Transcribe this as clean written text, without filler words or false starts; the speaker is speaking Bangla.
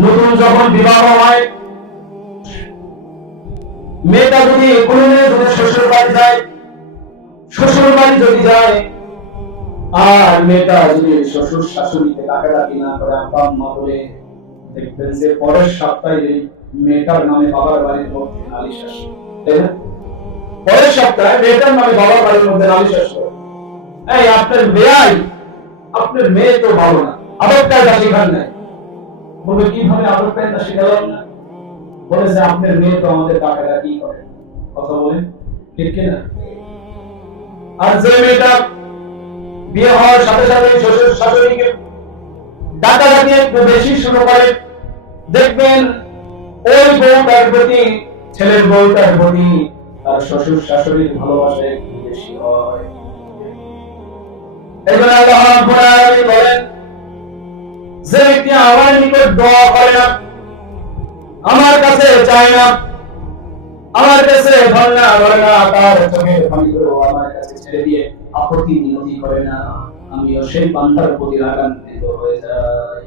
নতুন যখন বিবাহ হয়, মেয়েটা যদি কোনো মেয়ে যদি শ্বশুর বাড়ি যায়, শ্বশুর বাড়ি যদি যায় আর মেয়েটা যদি শ্বশুর শাশুড়িকে ডাকাডাকি না করে আব্বা আম্মা বলে, দেখবেন যে পরের সপ্তাহে মেয়েটার নামে বাবার বাড়ির মধ্যে নালিশ আসে, তাই না? পরের সপ্তাহে মেয়েটার নামে বাবার বাড়ির মধ্যে নালিশ আসে, এই আপনার বেয়াই, আপনার মেয়ে তো ভালো না, আদব কায়দা শেখান নাই। বলবে কিভাবে আদব কায়দা শেখালাম না? বলে যে আপনার মেয়ে তো আমাদের ডাকাডাকি করে। কথা বলেন ঠিক কিনা? আর যে মেয়েটা বিয়ে হওয়ার সাথে সাথে শ্বশুর শাশুড়িকে ডাকাডাকি একটু বেশি শুরু করে, দেখবেন ওই বউটার প্রতি, ছেলের বউটার প্রতি তার শ্বশুর শাশুড়ির ভালোবাসা একটু বেশি হয়। এজন্য আল্লাহ রাব্বুল আলামিন বলেন, যে ব্যক্তি আমার নিকট দোয়া করে না, আমার কাছে চায় না, আমার কাছে ভাবনা করে না, তার চোখের পানিগুলো আমার কাছে ছেড়ে দিয়ে আপত্তি বিনতি করে না, আমিও সেই বান্দার প্রতি রাগান্বিত হয়ে যাই।